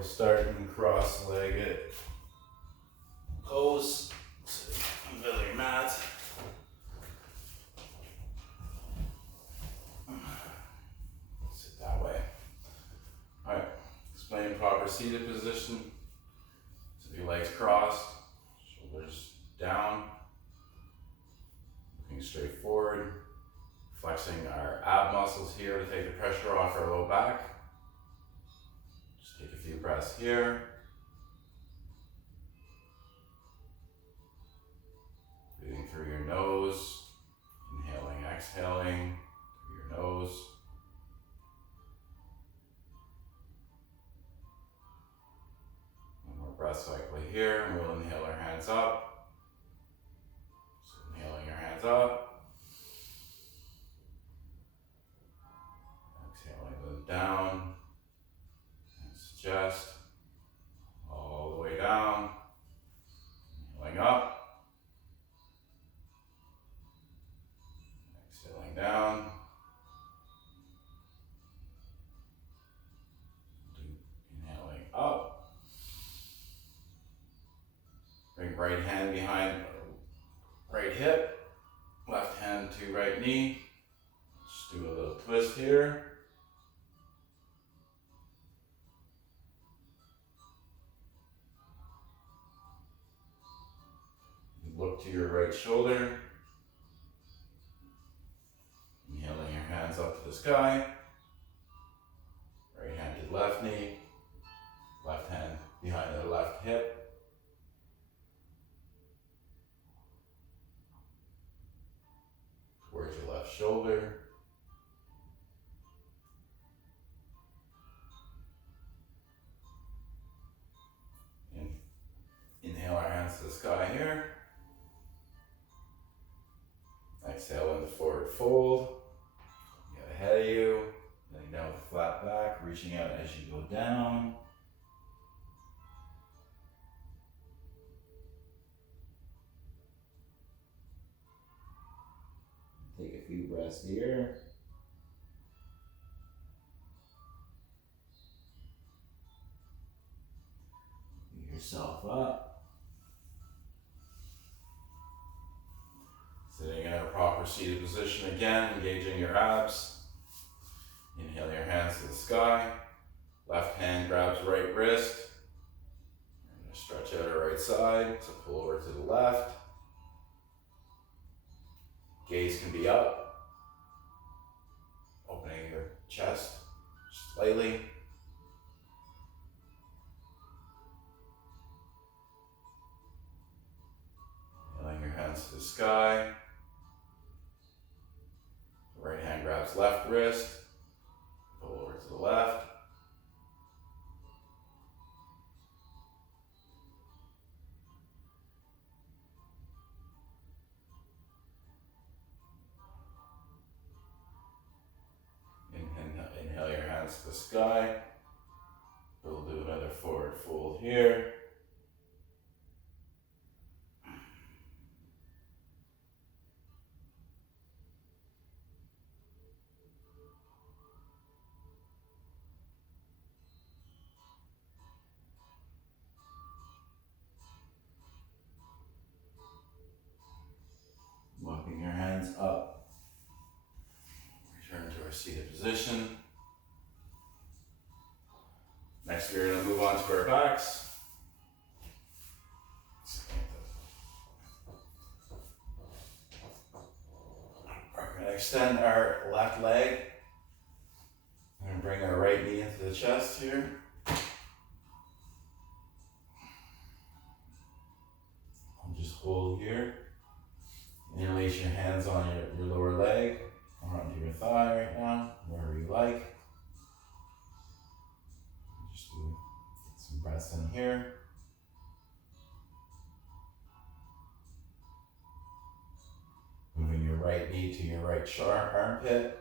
we'll start in cross-legged pose. So you can your mat. Sit that way. Alright, explain proper seated position. So your legs crossed, shoulders down, looking straight forward, flexing our ab muscles here to take the pressure off our low back. Just take a few breaths here. Breathing through your nose, inhaling, exhaling through your nose. One more breath cycle here, and we'll inhale our hands up. So inhaling your hands up. Exhaling them down. Hands to chest. All the way down. Inhaling up. Exhaling down. Inhaling up. Bring right hand behind right hip. Left hand to right knee. Just do a little twist here. Look to your right shoulder. Inhaling your hands up to the sky. Right hand to the left knee. Left hand behind the left hip. Towards your left shoulder. And inhale our hands to the sky here. Exhale into forward fold. Get ahead of you. Laying down with a flat back, reaching out as you go down. Take a few breaths here. Pick yourself up. Sitting in a proper seated position again, engaging your abs. Inhale your hands to the sky. Left hand grabs right wrist. You're going to stretch out our right side, so pull over to the left. Gaze can be up. Opening your chest slightly. Inhaling your hands to the sky. Right hand grabs left wrist, pull over to the left. Inhale your hands to the sky. We'll do another forward fold here. Walking your hands up. Return to our seated position. Next, we're going to move on to our backs. We're going to extend our left leg. And bring our right knee into the chest here. I'll just hold here. Interlace your hands on your lower leg, or onto your thigh right now, wherever you like. Just get some breaths in here. Moving your right knee to your right armpit.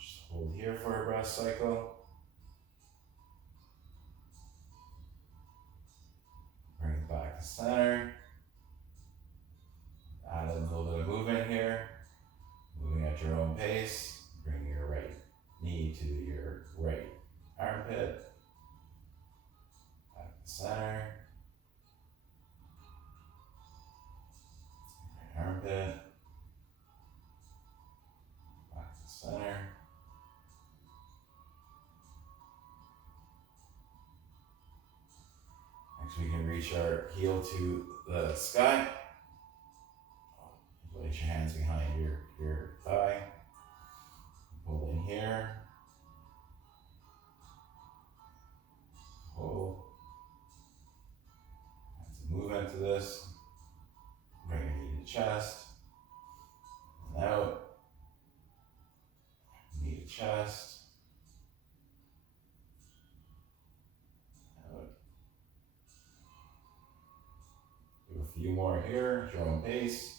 Just hold here for a breath cycle. Bring it back to center. Add a little bit of movement here. Moving at your own pace. Bring your right knee to your right armpit. we can reach our heel to the sky. Place your hands behind your thigh. Pull in here. Hold. Add some movement to this. Bring your knee to chest. And out. Knee to chest. Out. Do a few more here, at your own pace.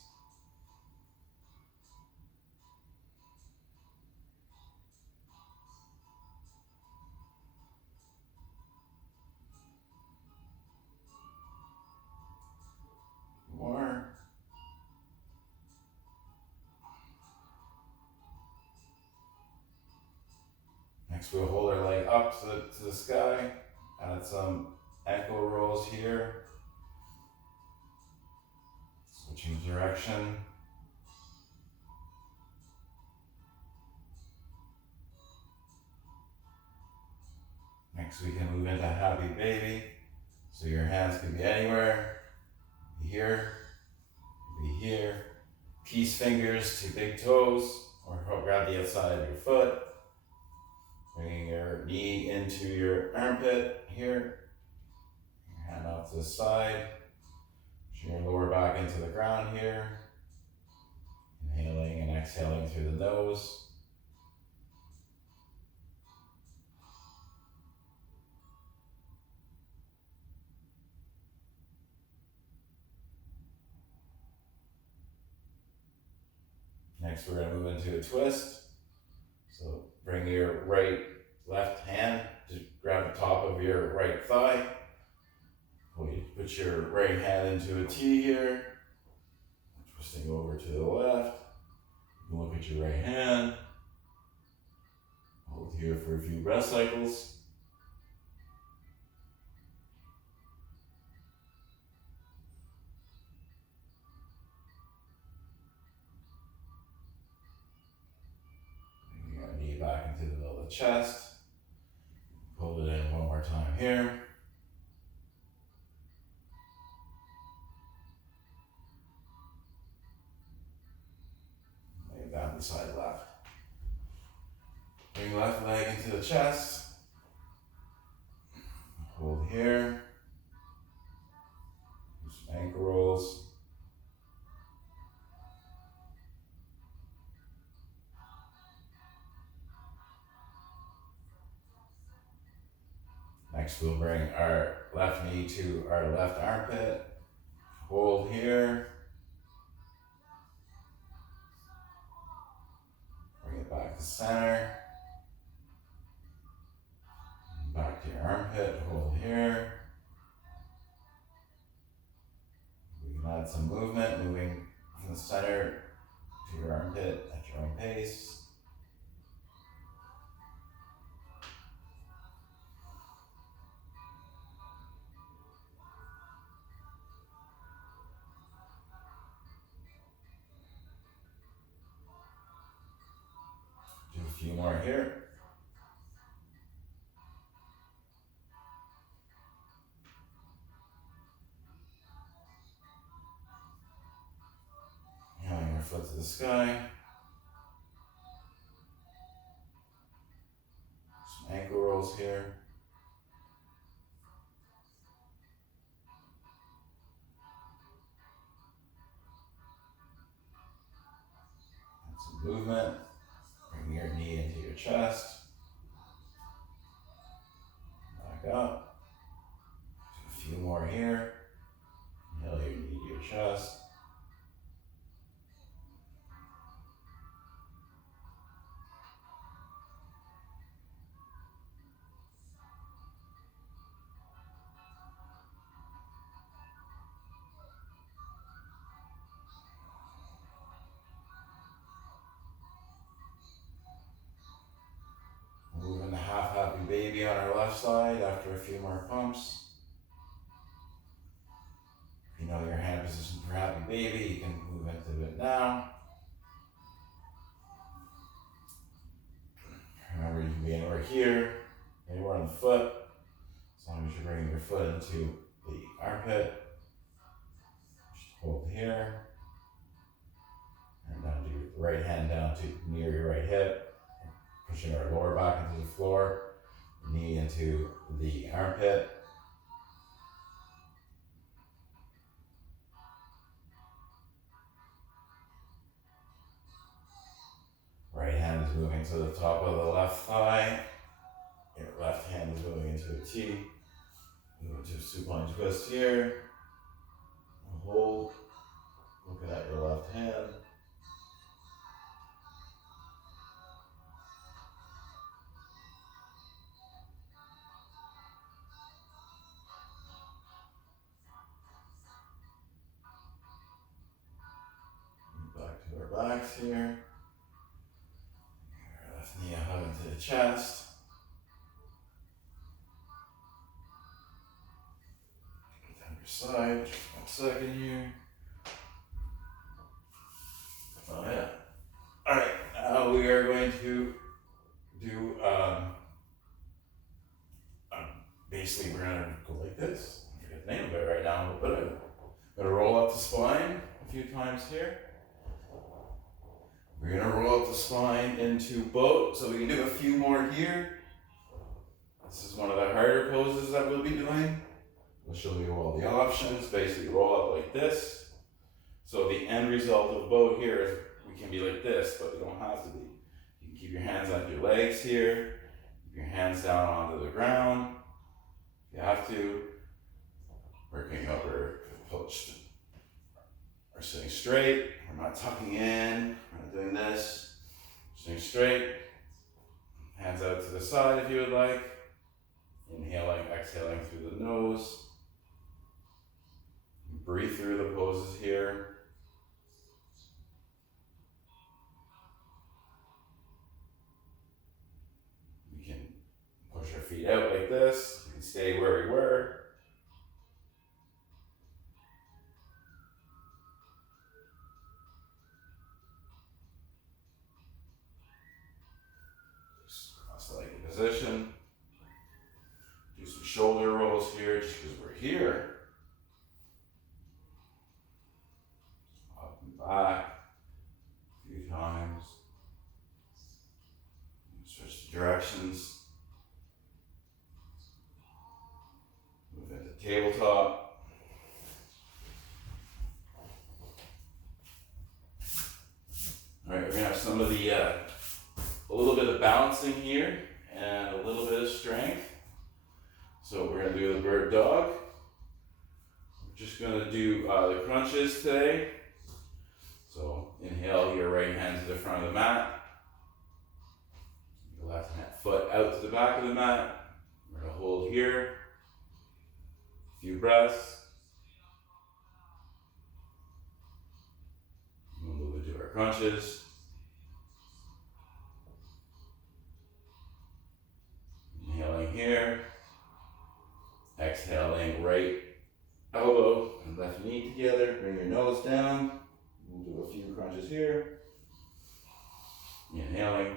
More. Next, we'll hold our leg up to the sky. Add some ankle rolls here. Switching direction. Next, we can move into happy baby. So your hands can be anywhere. Here, be here. Peace fingers to big toes, or grab the outside of your foot. Bringing your knee into your armpit here. Your hand off to the side. Pushing your lower back into the ground here. Inhaling and exhaling through the nose. Next, we're going to move into a twist. So bring your left hand to grab the top of your right thigh. Put your right hand into a T here. Twisting over to the left. You can look at your right hand. Hold here for a few breath cycles. Bring your knee back into the middle of the chest. Pull it in one more time here. Lay down the side left. Bring left leg into the chest. Hold here. Do some ankle rolls. Next, we'll bring our left knee to our left armpit. Hold here. Bring it back to center. Back to your armpit. Hold here. We can add some movement, moving from the center to your armpit at your own pace. Do a few more here. Handing your foot to the sky. Some ankle rolls here. Add some movement. Bring your knee into your chest. Back up. Do a few more here. Inhale your knee to your chest. Move into half happy baby on our left side after a few more pumps. If you know your hand position for happy baby, you can move into it now. Remember, you can be anywhere here, anywhere on the foot, as long as you're bringing your foot into the armpit. Just hold here. And now do your right hand down to near your right hip. Pushing our lower back into the floor. Knee into the armpit. Right hand is moving to the top of the left thigh. Your left hand is moving into a T. Move to a supine twist here. Hold. Looking at your left hand. Back to our backs here. Our left knee up into the chest. Down your side. Just 1 second here. Oh yeah. Alright, now we are going to do basically we're gonna go like this. I forget the name of it right now, but I'm gonna roll up the spine a few times here. We're gonna roll up the spine into boat, so we can do a few more here. This is one of the harder poses that we'll be doing. We'll show you all the options. Basically roll up like this. So the end result of boat here is we can be like this, but we don't have to be. You can keep your hands on your legs here, keep your hands down onto the ground. If you have to, working up or posted. We're sitting straight, we're not tucking in, we're not doing this. Sitting straight, hands out to the side if you would like. Inhaling, exhaling through the nose. Breathe through the poses here. We can push our feet out like this. We can stay where we were. Just cross-legged position. Do some shoulder rolls here just because we're here. Up and back a few times. Switch the directions. Move into tabletop. All right, we're gonna have some of the, a little bit of balancing here and a little bit of strength. So we're gonna do the bird dog. We're just gonna do the crunches today. So inhale your right hand to the front of the mat. Your left foot out to the back of the mat. We're gonna hold here. A few breaths. We'll move into our crunches. Inhaling here. Exhaling right elbow and left knee together. Bring your nose down. We'll do a few crunches here. Inhaling.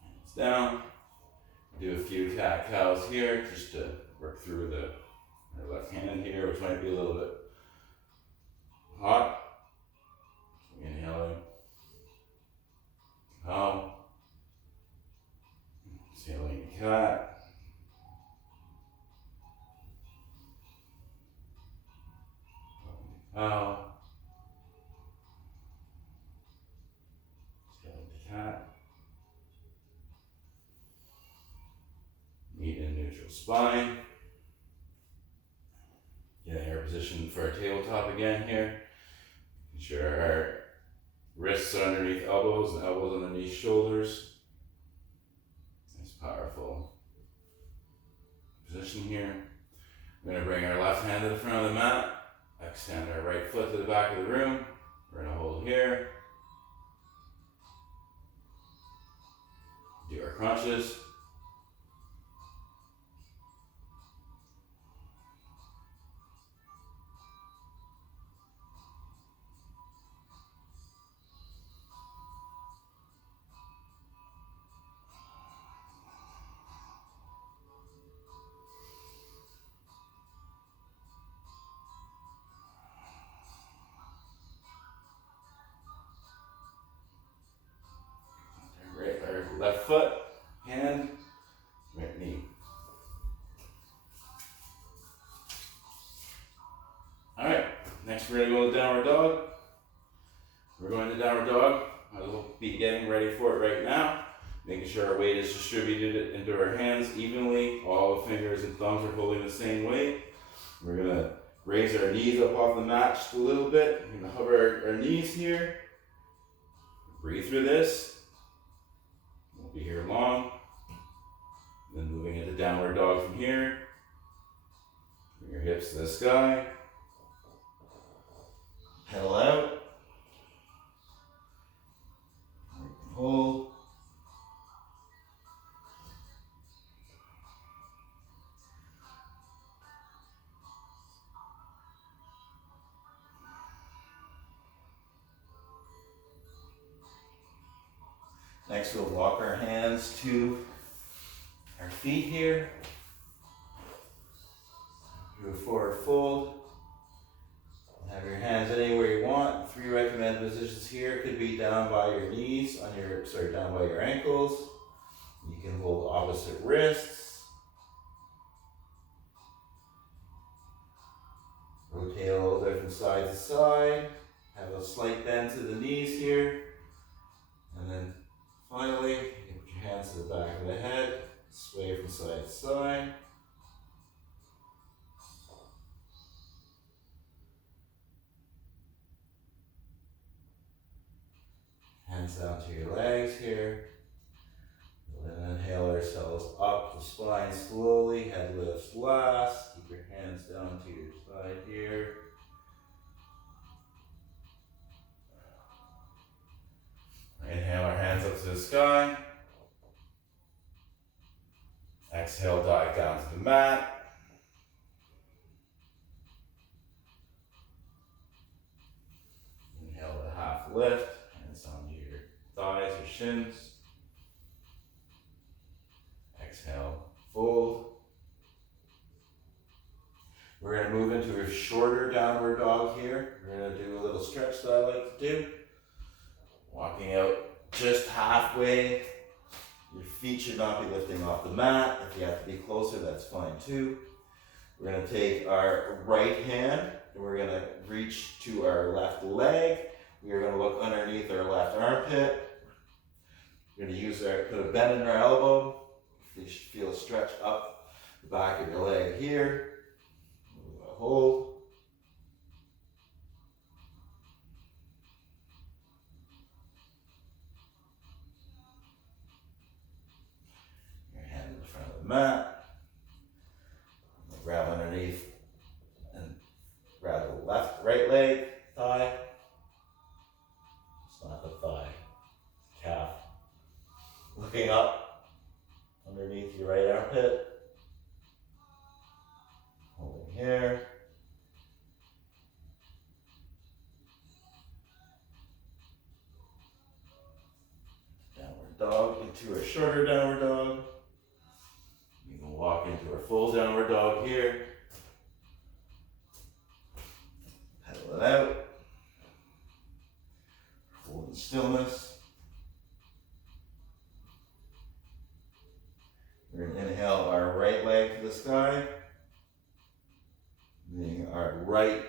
Hands down. Do a few cat cows here just to work through our left hand here, which might be a little bit hot. Inhaling. Cow. Exhaling cat. Cow. Exhaling cat. Meet in neutral spine. Getting our position for our tabletop again here. Ensure our wrists are underneath elbows and elbows underneath shoulders. Nice powerful position here. We're going to bring our left hand to the front of the mat. Extend our right foot to the back of the room. We're going to hold here. Do our crunches. We're going to downward dog. I'll be getting ready for it right now. Making sure our weight is distributed into our hands evenly. All the fingers and thumbs are holding the same weight. We're gonna raise our knees up off the mat just a little bit. We're gonna hover our knees here. Breathe through this. Won't be here long. Then moving into downward dog from here. Bring your hips to the sky. Pedal out. Hold. Next, we'll walk our hands to our feet here. Do a forward fold. Have your hands anywhere you want. 3 recommended positions here could be down by your knees, down by your ankles. You can hold opposite wrists. Rotate a little bit from side to side. Have a slight bend to the knees here. And then finally, you can put your hands to the back of the head. Sway from side to side. Hands down to your legs here. Then inhale ourselves up the spine slowly. Head lifts last. Keep your hands down to your side here. Inhale our hands up to the sky. Exhale, dive down to the mat. Inhale the half lift. Hands onto your thighs or shins. Exhale, fold. We're going to move into a shorter downward dog here. We're going to do a little stretch that I like to do. Walking out just halfway. Your feet should not be lifting off the mat. If you have to be closer, that's fine too. We're going to take our right hand and we're going to reach to our left leg. We're going to look underneath our left armpit. We're going to put a bend in our elbow. You should feel a stretch up the back of your leg here. Hold. Your hand in front of the mat. Grab underneath and grab the right leg, thigh. It's not the thigh, it's calf. Looking up underneath your right armpit. Holding here. Downward dog into a shorter downward dog. You can walk into a full downward dog here. Pedal it out. Hold in stillness. We're going to inhale our right leg to the sky. Bring our right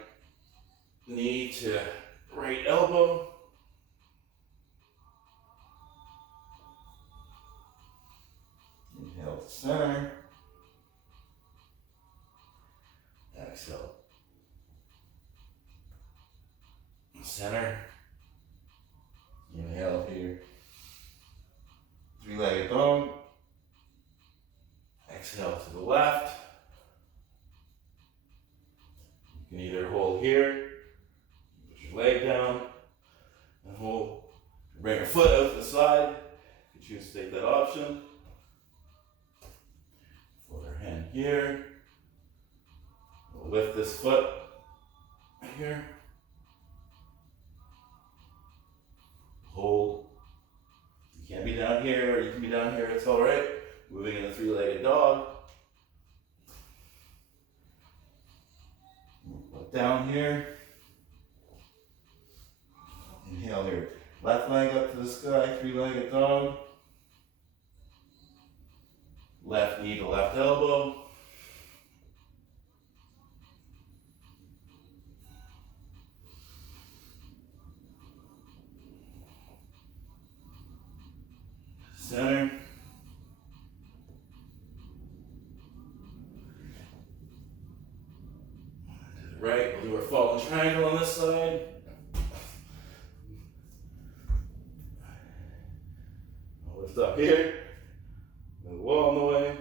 knee to right elbow. Inhale to center. Exhale. Center. Inhale here. 3-legged dog. Exhale to the left. You can either hold here, put your leg down, and hold. Bring your foot out to the side. You can choose to take that option. Fold our hand here. We'll lift this foot here. Hold. You can't be down here, or you can be down here, it's all right. Moving in a 3-legged dog. Look down here. Inhale your left leg up to the sky, 3-legged dog. Left knee to left elbow. fallen triangle on this side. I'll lift up here. The wall in the way.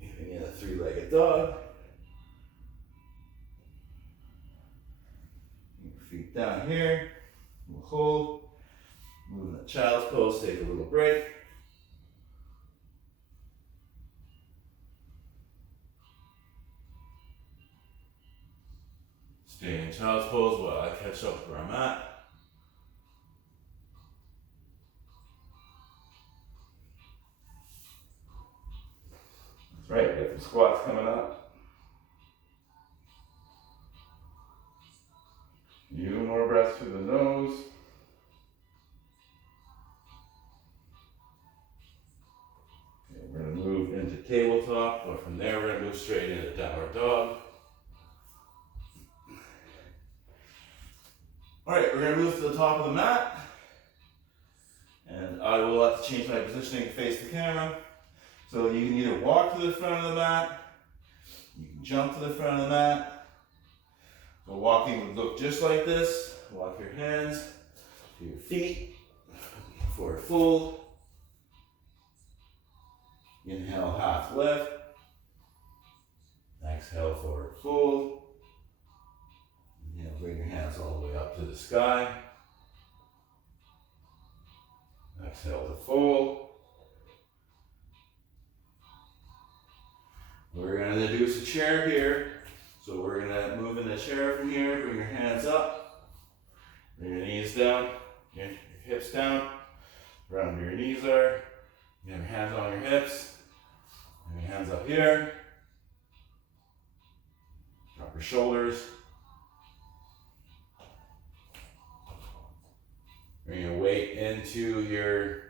Moving in a three-legged dog. Feet down here. We'll hold. Move in the child's pose. Take a little break. Stay in child's pose while I catch up to where I'm at. That's right, we got some squats coming up. You more breaths through the nose. Okay, we're going to move into tabletop, but from there we're going to move straight into downward dog. Alright, we're going to move to the top of the mat. And I will have to change my positioning to face the camera. So you can either walk to the front of the mat, you can jump to the front of the mat. So walking would look just like this. Walk your hands to your feet for a fold. Inhale, half lift. Exhale, forward fold. Inhale, bring your hands all the way up to the sky. Exhale to fold. We're going to introduce a chair here. So we're going to move in the chair from here. Bring your hands up. Bring your knees down. Your hips down. Around where your knees are. You have your hands on your hips. Bring your hands up here. Drop your shoulders. Bring your weight into your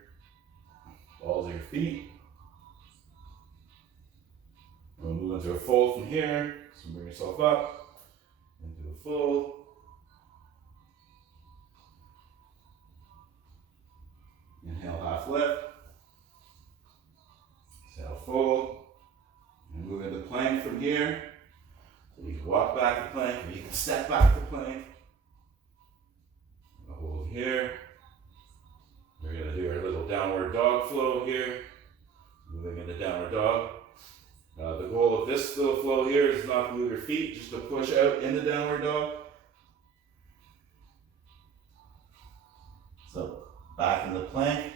balls of your feet. We'll move into a fold from here. So bring yourself up into a fold. Inhale, half lift. Exhale, fold. And move into plank from here. So you can walk back to plank, or you can step back to plank. Hold here. We're going to do our little downward dog flow here. Moving into downward dog. The goal of this little flow here is not to move your feet, just to push out into downward dog. So back in the plank,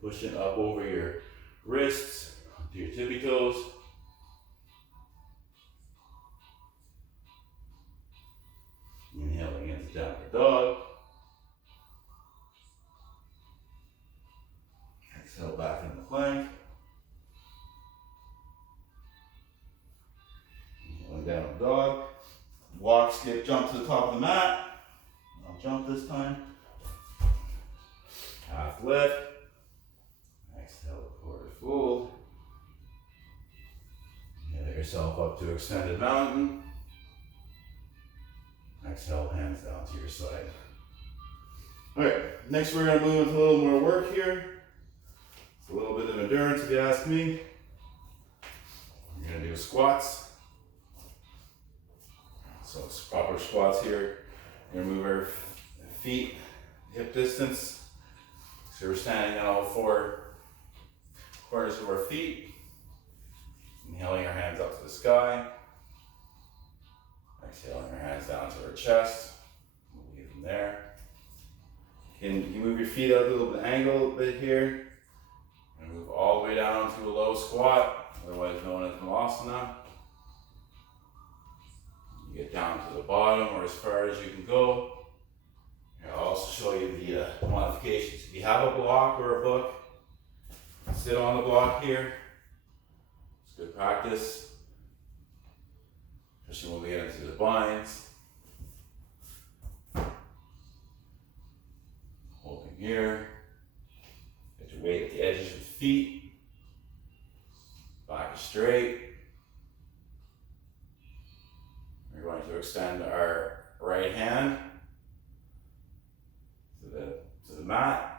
pushing up over your wrists, to your tippy toes. Inhaling into downward dog. Exhale back in the plank. Inhaling downward dog. Walk, skip, jump to the top of the mat. I'll jump this time. Half lift. Exhale, forward fold. Inhale yourself up to extended mountain. Exhale, hands down to your side. Alright, next we're going to move into a little more work here. It's a little bit of endurance if you ask me. We're going to do squats. So it's proper squats here. We're going to move our feet hip distance. So we're standing on all four corners of our feet. Inhaling our hands up to the sky. Exhaling our hands down to our chest. We'll leave them there. You move your feet out a little bit, angle a bit here. And move all the way down to a low squat, otherwise known as Malasana. You get down to the bottom or as far as you can go. I'll also show you the modifications. If you have a block or a book, sit on the block here. It's good practice, especially when we get into the binds. Holding here. Get your weight at the edges of your feet. Back is straight. We're going to extend our right hand to the mat.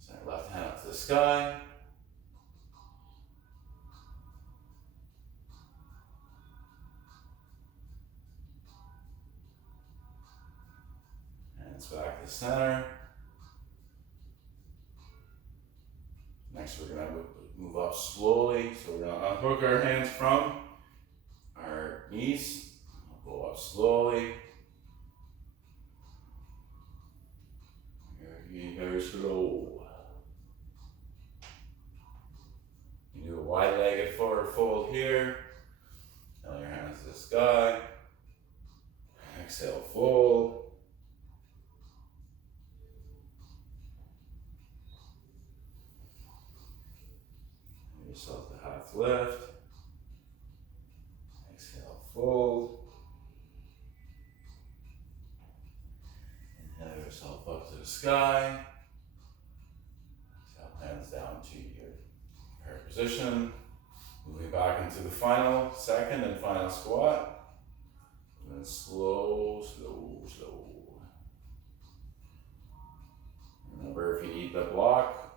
Send our left hand up to the sky. Hands back to center. Next, we're gonna move up slowly. So we're gonna unhook our hands from our knees. Go up slowly. Very slow. You do a wide-legged forward fold here. Now your hands to the sky. Exhale, fold. Give yourself the half lift. Exhale, fold. Inhale yourself up to the sky. Exhale, hands down to your prayer position. Moving back into the second and final squat. And then slow, slow, slow. Remember, if you need the block,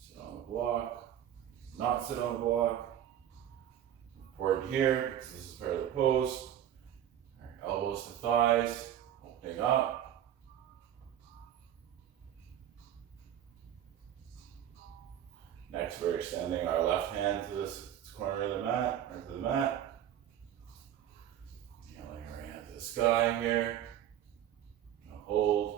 sit on the block. Not sit on the block. Important here, because this is part of the pose. Our elbows to thighs, opening up. Next, we're extending our left hand to this corner of the mat, or to the mat. Inhaling our hand to the sky here. Hold.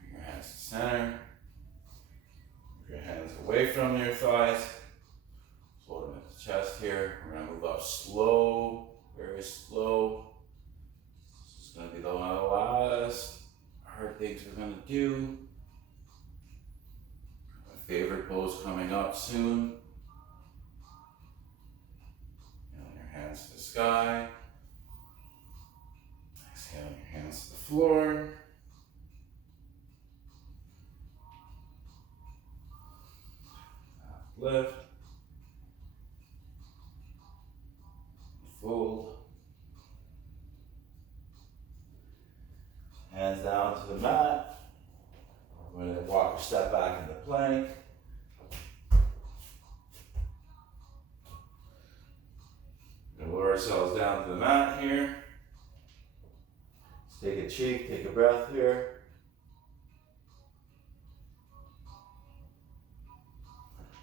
Bring your hands to center. Move your hands away from your thighs. Float them at the chest here. We're going to move up slow, very slow. This is going to be one of the last hard things we're going to do. My favorite pose coming up soon. Inhaling your hands to the sky. Exhaling your hands to the floor. Lift. Fold. Hands down to the mat. We're going to walk or step back into plank. We're going to lower ourselves down to the mat here. Let's take a cheek, take a breath here.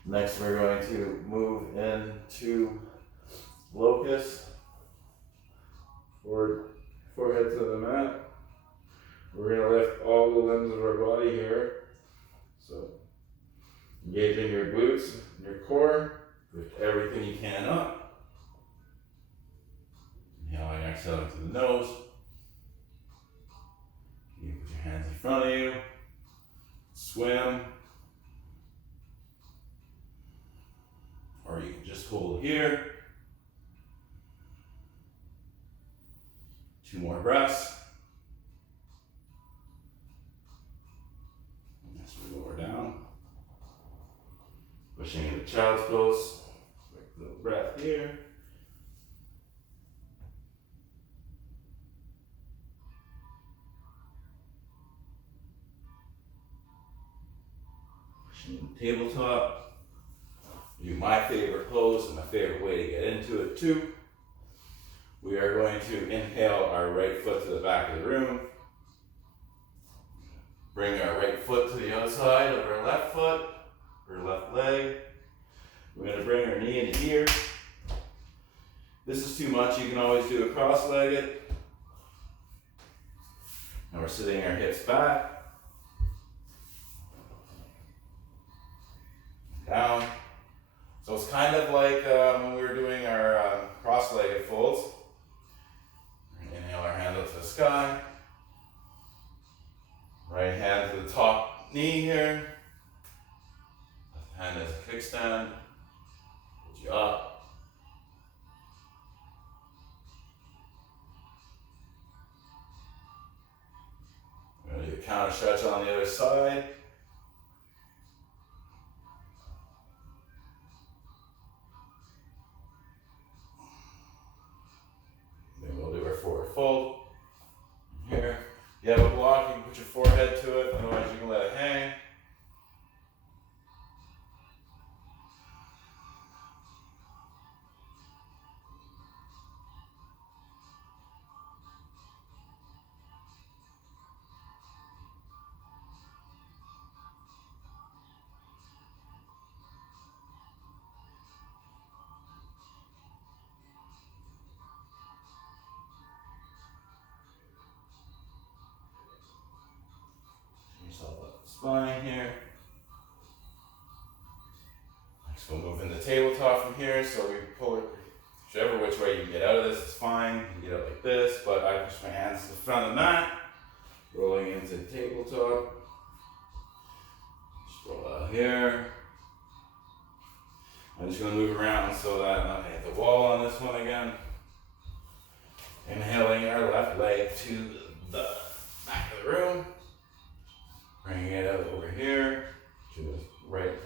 Next, we're going to move into locust. Forehead to the mat. We're going to lift all the limbs of our body here. So, engaging your glutes, your core, lift everything you can up. Inhaling, exhaling to the nose. You can put your hands in front of you. Swim. Or you can just hold here. 2 more breaths. And as we lower down, pushing into child's pose. Quick little breath here. Pushing into tabletop. Do my favorite pose and my favorite way to get into it too. We are going to inhale our right foot to the back of the room. Bring our right foot to the outside of our left foot, or left leg. We're going to bring our knee into here. This is too much, you can always do a cross-legged. And we're sitting our hips back. Down. So it's kind of like when we were doing our cross-legged folds. Inhale our hand up to the sky. Right hand to the top knee here. Left hand as a kickstand. Hold you up. We're going to do a counter stretch on the other side. Then we'll do our forward fold. Here, if you have a block, you can put your forehead spine here. Next we'll move into tabletop from here. So we pull it, whichever which way you get out of this is fine. You can get out like this, but I push my hands to the front of the mat, rolling into tabletop. Just roll out here. I'm just going to move around so that I'm not going to hit the wall on this one again. Inhaling our left leg to the back of the room. Bringing it out over here to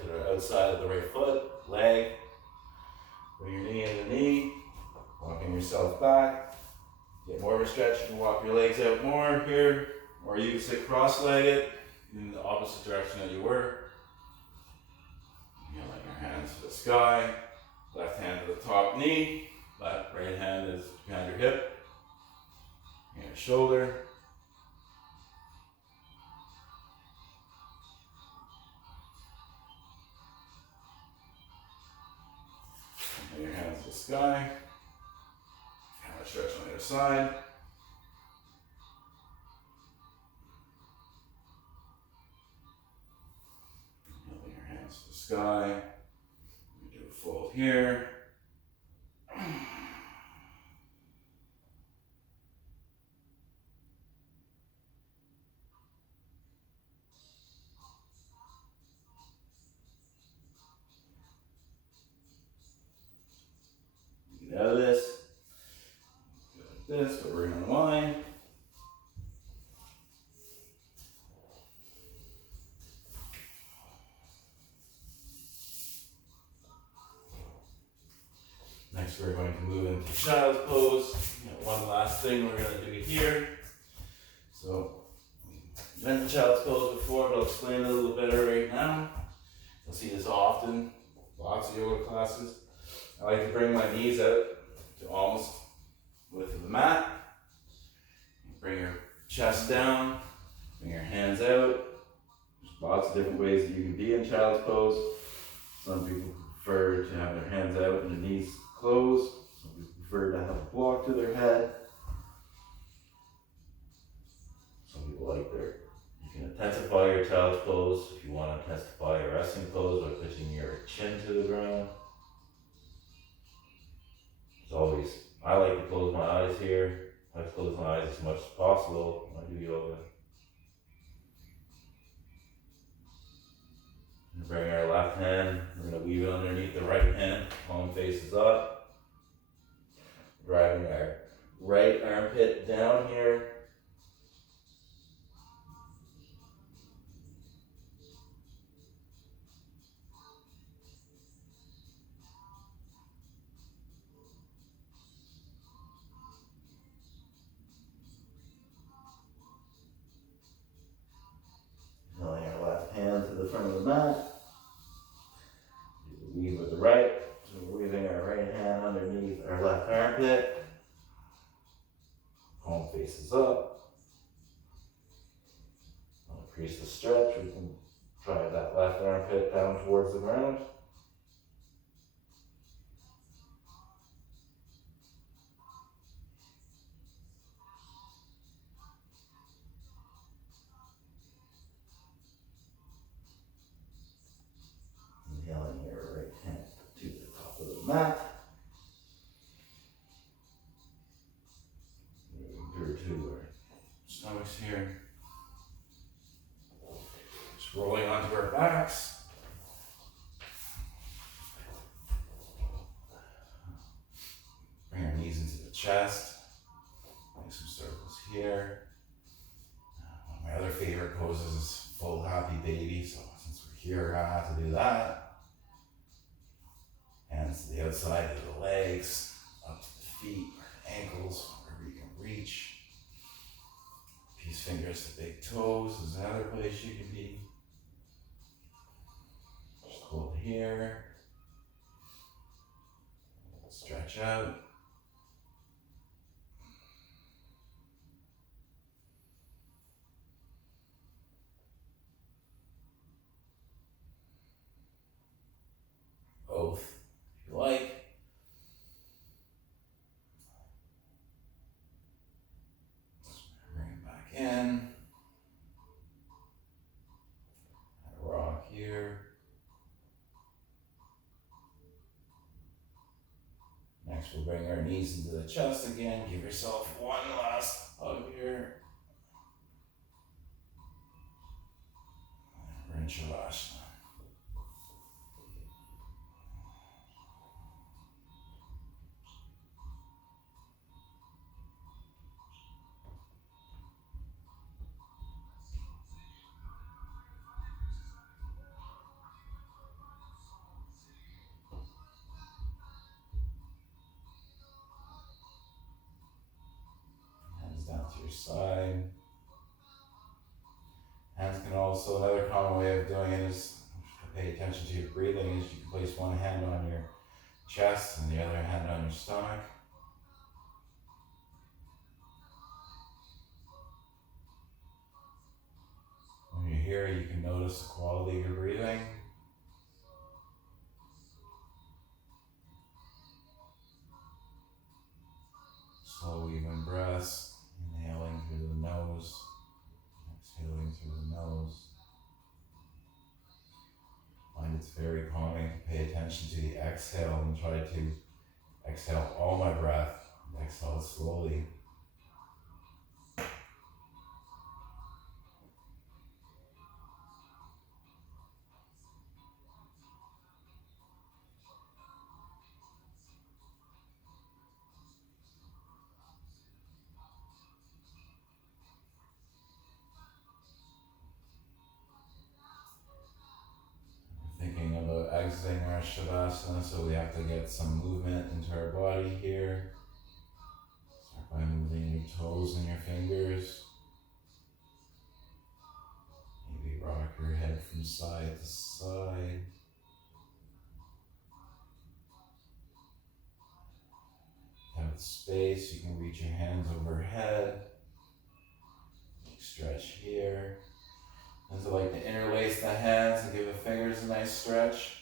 the outside of the right foot, leg. Bring your knee in the knee. Walking yourself back. Get more of a stretch. You can walk your legs out more here. Or you can sit cross-legged in the opposite direction that you were. Inhaling your hands to the sky. Left hand to the top knee. Right hand is behind your hip. And your shoulder. And your hands to the sky. Kind of stretch on the other side. Inhaling your hands to the sky. We do a fold here. Get out of this. Go like this, but we're going to unwind. Next, we're going to move into child's pose. One last thing we're going to do here. So, we've done the child's pose before, but I'll explain it a little better right now. You'll see this often, lots of yoga classes. I like to bring my knees out to almost width of the mat. Bring your chest down, bring your hands out. There's lots of different ways that you can be in child's pose. Some people prefer to have their hands out and their knees closed. Some people prefer to have a block to their head. Some people like you can intensify your child's pose if you want to intensify your resting pose by pushing your chin to the ground. As always, I like to close my eyes here. I like to close my eyes as much as possible when I do yoga. Bring our left hand, we're going to weave it underneath the right hand, palm faces up. Driving our right armpit down here. Pulling our left hand to the front of the mat. Weave with the right. So we're weaving our right hand underneath our left armpit. Palm faces up. Increase the stretch. We can drive that left armpit down towards the ground. Inhaling your right hand to the top of the mat. Moving through to our stomachs here. Just rolling onto our backs. Bring our knees into the chest. Make some circles here. One of my other favorite poses is full happy baby. So since we're here, I have to do that. Hands to the outside of the legs, up to the feet, ankles, wherever you can reach. Peace fingers to big toes is another place you can be. Just hold here. Stretch out. Both, if you like. Bring it back in. Next, we'll bring our knees into the chest again. Give yourself one last hug here. We're in Shavasana. Hands down to your side. Hands can also, another common way of doing it is pay attention to your breathing, is you can place one hand on your chest and the other hand on your stomach. When you're here, you can notice the quality of your breathing. Slow, even breaths, inhaling through the nose, exhaling through the nose. Find it's very calming to pay attention to the exhale and try to exhale all my breath. Exhale it slowly. Thinking about exiting our Shavasana, so we have to get some movement into our body here. Start by moving your toes and your fingers. Maybe rock your head from side to side. Have space, you can reach your hands overhead. Stretch here. And so like to interlace the hands and give the fingers a nice stretch.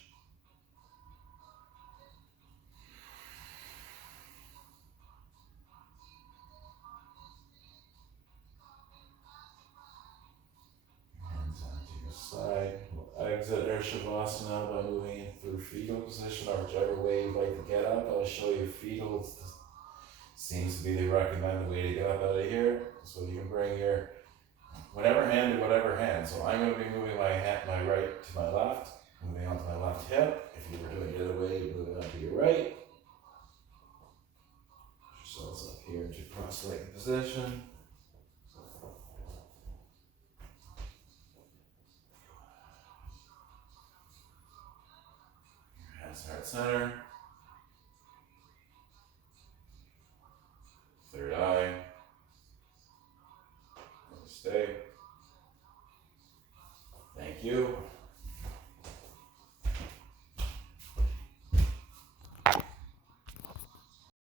Hands onto your side. We'll exit our Shavasana by moving it through fetal position, or whichever way you'd like to get up. I'll show you fetal. Seems to be the recommended way to get up out of here. So you can bring your whatever hand to whatever hand. So I'm going to be moving my right to my left, moving onto my left hip. If you were doing it the other way, you move it onto your right. Put yourselves up here into cross-legged position. Your hands heart center. Third eye. Stay. Thank you.